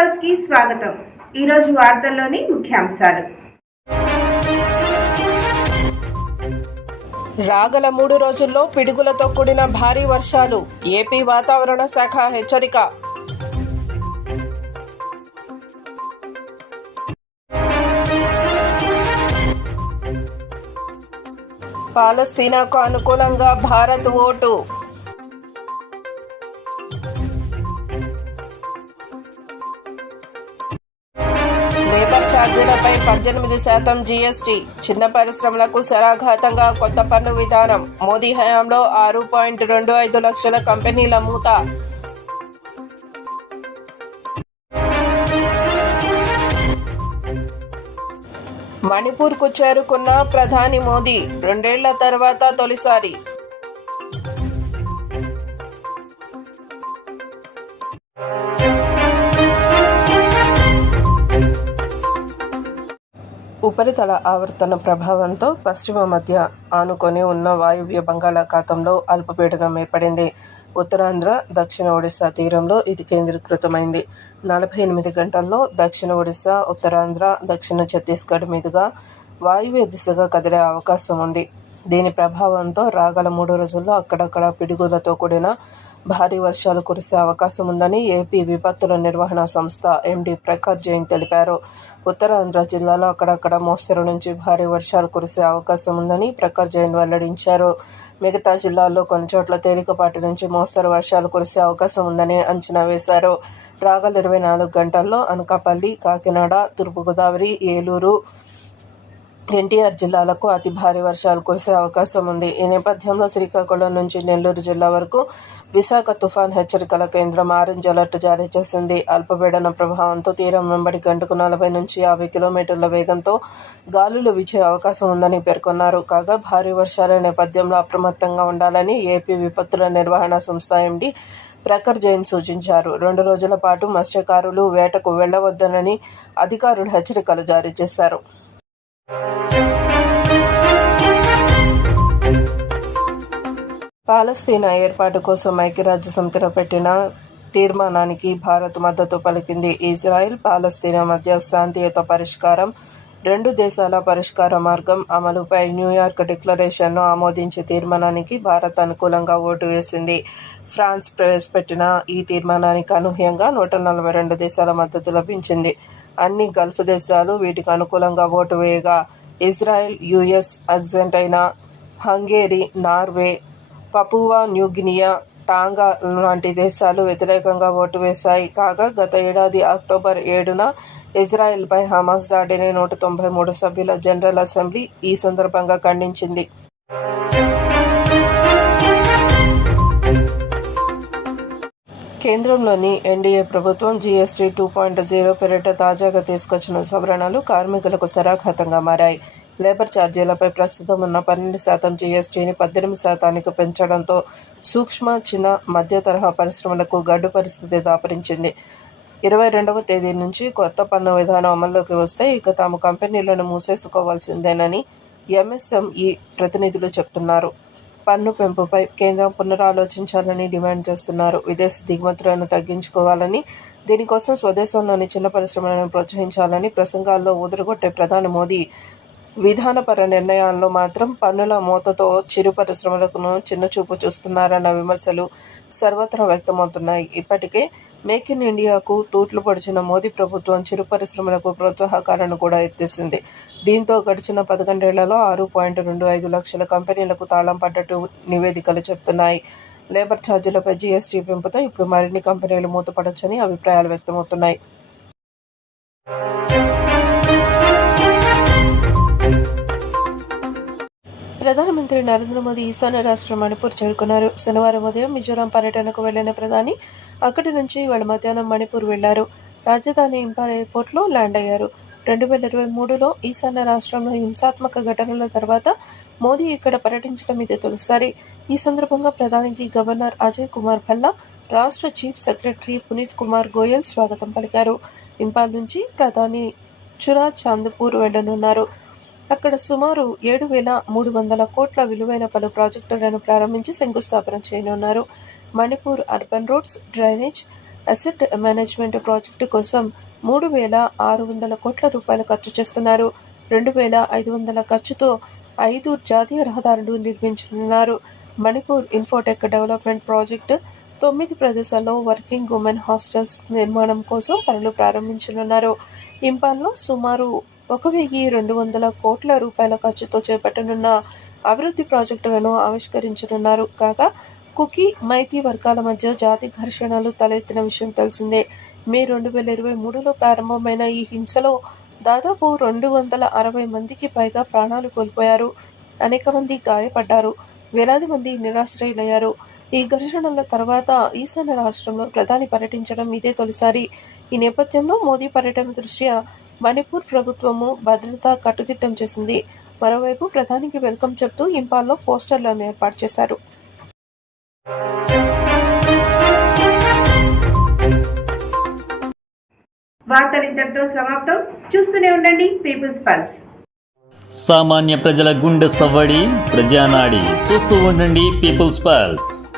న్యూస్కి స్వాగతం. ఈరోజు వార్తల్లోని ముఖ్యాంశాలు. రాగల మూడు రోజుల్లో పిడుగులతో కూడిన భారీ వర్షాలు ఏపీ వాతావరణ శాఖ హెచ్చరిక. పాలస్తీనాకు అనుకూలంగా భారత్ ఓటు. ఛార్జీలపై పద్దెనిమిది శాతం జీఎస్టీ. చిన్న పరిశ్రమలకు శరాఘాతంగా కొత్త పన్ను విధానం. మోదీ హయాంలో ఆరు పాయింట్ రెండు ఐదు లక్షల కంపెనీల మూత. మణిపూర్కు చేరుకున్న ప్రధాని మోదీ రెండేళ్ళ తర్వాత తొలిసారి ఉపరితల ఆవర్తన ప్రభావంతో పశ్చిమ మధ్య ఆనుకొని ఉన్న వాయువ్య బంగాళాఖాతంలో అల్పపీడనం ఏర్పడింది. ఉత్తరాంధ్ర దక్షిణ ఒడిశా తీరంలో ఇది కేంద్రీకృతమైంది. నలభై ఎనిమిది గంటల్లో దక్షిణ ఒడిశా ఉత్తరాంధ్ర దక్షిణ ఛత్తీస్గఢ్ మీదుగా వాయువ్య దిశగా కదిలే అవకాశం ఉంది. దీని ప్రభావంతో రాగల మూడు రోజుల్లో అక్కడక్కడ పిడుగులతో కూడిన భారీ వర్షాలు కురిసే అవకాశం ఉందని ఏపీ విపత్తుల నిర్వహణ సంస్థ ఎండీ ప్రఖర్ జైన్ తెలిపారు. ఉత్తరాంధ్ర జిల్లాలో అక్కడక్కడ మోస్తరు నుంచి భారీ వర్షాలు కురిసే అవకాశం ఉందని ప్రఖర్ జైన్ వెల్లడించారు. మిగతా జిల్లాల్లో కొన్ని చోట్ల తేలికపాటి నుంచి మోస్తరు వర్షాలు కురిసే అవకాశం ఉందని అంచనా వేశారు. రాగల ఇరవై నాలుగు గంటల్లో అనకాపల్లి కాకినాడ తూర్పుగోదావరి ఏలూరు ఎన్టీఆర్ జిల్లాలకు అతి భారీ వర్షాలు కురిసే అవకాశం ఉంది. ఈ నేపథ్యంలో శ్రీకాకుళం నుంచి నెల్లూరు జిల్లా వరకు విశాఖ తుఫాన్ హెచ్చరికల కేంద్రం ఆరెంజ్ అలర్ట్ జారీ చేసింది. అల్పపీడన ప్రభావంతో తీరం వెంబడి గంటకు నలభై నుంచి యాభై కిలోమీటర్ల వేగంతో గాలులు వీచే అవకాశం ఉందని పేర్కొన్నారు. కాగా భారీ వర్షాల నేపథ్యంలో అప్రమత్తంగా ఉండాలని ఏపీ విపత్తుల నిర్వహణ సంస్థ ఎండి ప్రఖర్ జైన్ సూచించారు. రెండు రోజుల పాటు మత్స్యకారులు వేటకు వెళ్ళవద్దనని అధికారులు హెచ్చరికలు జారీ చేశారు. పాలస్తీనా ఏర్పాటు కోసం ఐక్యరాజ్య పెట్టిన తీర్మానానికి భారత్ మద్దతు పలికింది. ఇజ్రాయెల్ పాలస్తీనా మధ్య శాంతియుత పరిష్కారం రెండు దేశాల పరిష్కార మార్గం అమలుపై న్యూయార్క్ డిక్లరేషన్ను ఆమోదించే తీర్మానానికి భారత్ అనుకూలంగా ఓటు వేసింది. ఫ్రాన్స్ ప్రవేశపెట్టిన ఈ తీర్మానానికి అనూహ్యంగా నూట నలభై రెండు దేశాల మద్దతు లభించింది. అన్ని గల్ఫ్ దేశాలు వీటికి అనుకూలంగా ఓటు వేయగా Israel US Argentina Hungary Norway Papua New Guinea Tonga లాంటి దేశాలు వ్యతిరేకంగా ఓటు వేశాయి. కాగా గత ఏడాది అక్టోబర్ ఏడున ఇజ్రాయెల్పై హమాస్ దాడిని నూట తొంభై మూడు సభ్యుల జనరల్ అసెంబ్లీ ఈ సందర్భంగా ఖండించింది. కేంద్రంలోని ఎన్డీఏ ప్రభుత్వం జీఎస్టీ టూ పాయింట్ జీరో పేరిట తాజాగా తీసుకొచ్చిన సవరణలు కార్మికులకు శరాఘాతంగా మారాయి. లేబర్ ఛార్జీలపై ప్రస్తుతం ఉన్న పన్నెండు శాతం జీఎస్టీని పద్దెనిమిది శాతానికి పెంచడంతో సూక్ష్మ చిన్న మధ్య తరహా పరిశ్రమలకు గడ్డు పరిస్థితి దాపరించింది. ఇరవై రెండవ తేదీ నుంచి కొత్త పన్ను విధానం అమల్లోకి వస్తే ఇక తాము కంపెనీలను మూసేసుకోవాల్సిందేనని ఎంఎస్ఎంఈ ప్రతినిధులు చెప్తున్నారు. పన్ను పెంపుపై కేంద్రం పునరాలోచించాలని డిమాండ్ చేస్తున్నారు. విదేశీ దిగుమతులను తగ్గించుకోవాలని దీనికోసం స్వదేశంలోని చిన్న పరిశ్రమలను ప్రోత్సహించాలని ప్రసంగాల్లో ఊదరగొట్టే ప్రధాని మోదీ విధానపర నిర్ణయాల్లో మాత్రం పన్నుల మూతతో చిరు పరిశ్రమలకు చిన్నచూపు చూస్తున్నారన్న విమర్శలు సర్వత్రా వ్యక్తమవుతున్నాయి. ఇప్పటికే మేక్ ఇన్ ఇండియాకు తూట్లు పొడిచిన మోదీ ప్రభుత్వం చిరు పరిశ్రమలకు ప్రోత్సాహకాలను కూడా ఎత్తేసింది. దీంతో గడిచిన పదకొండేళ్ళలో ఆరు పాయింట్ రెండు ఐదు లక్షల కంపెనీలకు తాళం పడ్డట్టు నివేదికలు చెబుతున్నాయి లేబర్ ఛార్జీలపై జీఎస్టీ పెంపుతో ఇప్పుడు మరిన్ని కంపెనీలు మూతపడొచ్చని అభిప్రాయాలు వ్యక్తమవుతున్నాయి. ప్రధానమంత్రి నరేంద్ర మోదీ ఈశాన్య రాష్ట్రం మణిపూర్ చేరుకున్నారు. శనివారం ఉదయం మిజోరాం పర్యటనకు వెళ్ళిన ప్రధాని అక్కడి నుంచి వాళ్ళ మధ్యాహ్నం మణిపూర్ వెళ్ళారు. రాజధాని ఇంపాల్ ఎయిర్పోర్ట్లో ల్యాండ్ అయ్యారు. రెండు వేల ఇరవై మూడులో ఈశాన్య రాష్ట్రంలో హింసాత్మక ఘటనల తర్వాత మోదీ ఇక్కడ పర్యటించడం ఇదే తొలిసారి. ఈ సందర్భంగా ప్రధానికి గవర్నర్ అజయ్ కుమార్ భల్లా రాష్ట్ర చీఫ్ సెక్రటరీ పునీత్ కుమార్ గోయల్ స్వాగతం పలికారు. ఇంపాల్ నుంచి ప్రధాని చురా చాంద్పూర్ వెళ్ళనున్నారు అక్కడ సుమారు ఏడు వేల మూడు వందల కోట్ల విలువైన పలు ప్రాజెక్టులను ప్రారంభించి శంకుస్థాపన చేయనున్నారు. Manipur urban roads drainage asset management project కోసం మూడు వేల ఆరు వందల కోట్ల రూపాయలు ఖర్చు చేస్తున్నారు. రెండు వేల ఐదు వందల ఖర్చుతో ఐదు జాతీయ రహదారులు నిర్మించనున్నారు. మణిపూర్ ఇన్ఫోటెక్ డెవలప్మెంట్ ప్రాజెక్టు తొమ్మిది ప్రదేశాల్లో వర్కింగ్ ఉమెన్ హాస్టల్స్ నిర్మాణం కోసం పనులు ప్రారంభించనున్నారు. ఇంపాల్లో సుమారు ఒక వెయ్యి రెండు వందల కోట్ల రూపాయల ఖర్చుతో చేపట్టనున్న అభివృద్ధి ప్రాజెక్టులను ఆవిష్కరించనున్నారు. కాగా కుకీ మైతీ వర్గాల మధ్య జాతి ఘర్షణలు తలెత్తిన విషయం తెలిసిందే. మే రెండు వేల ఇరవై మూడులో ప్రారంభమైన ఈ హింసలో దాదాపు రెండు వందల అరవై మందికి పైగా ప్రాణాలు కోల్పోయారు. అనేక మంది గాయపడ్డారు. వేలాది మంది నిరాశ్రయులయ్యారు. ఈ ఘర్షణల తర్వాత ఈశాన్య రాష్ట్రంలో ప్రధాని పర్యటించడం ఇదే తొలిసారి. ఈ నేపథ్యంలో మోదీ పర్యటన దృష్ట్యా మణిపూర్ ప్రభుత్వము భద్రత కట్టుదిట్టం చేసింది. మరోవైపు ప్రధానికి వెల్కమ్ చెప్తూ ఇంపాల్లో పోస్టర్లను ఏర్పాటు చేశారు. వార్తలు ఇంతటితో సమాప్తం. చూస్తూనే ఉండండి పీపుల్స్ పల్స్. సామాన్య ప్రజల గుండె సవ్వడి ప్రజానాడి. చూస్తూ ఉండండి పీపుల్స్ పల్స్.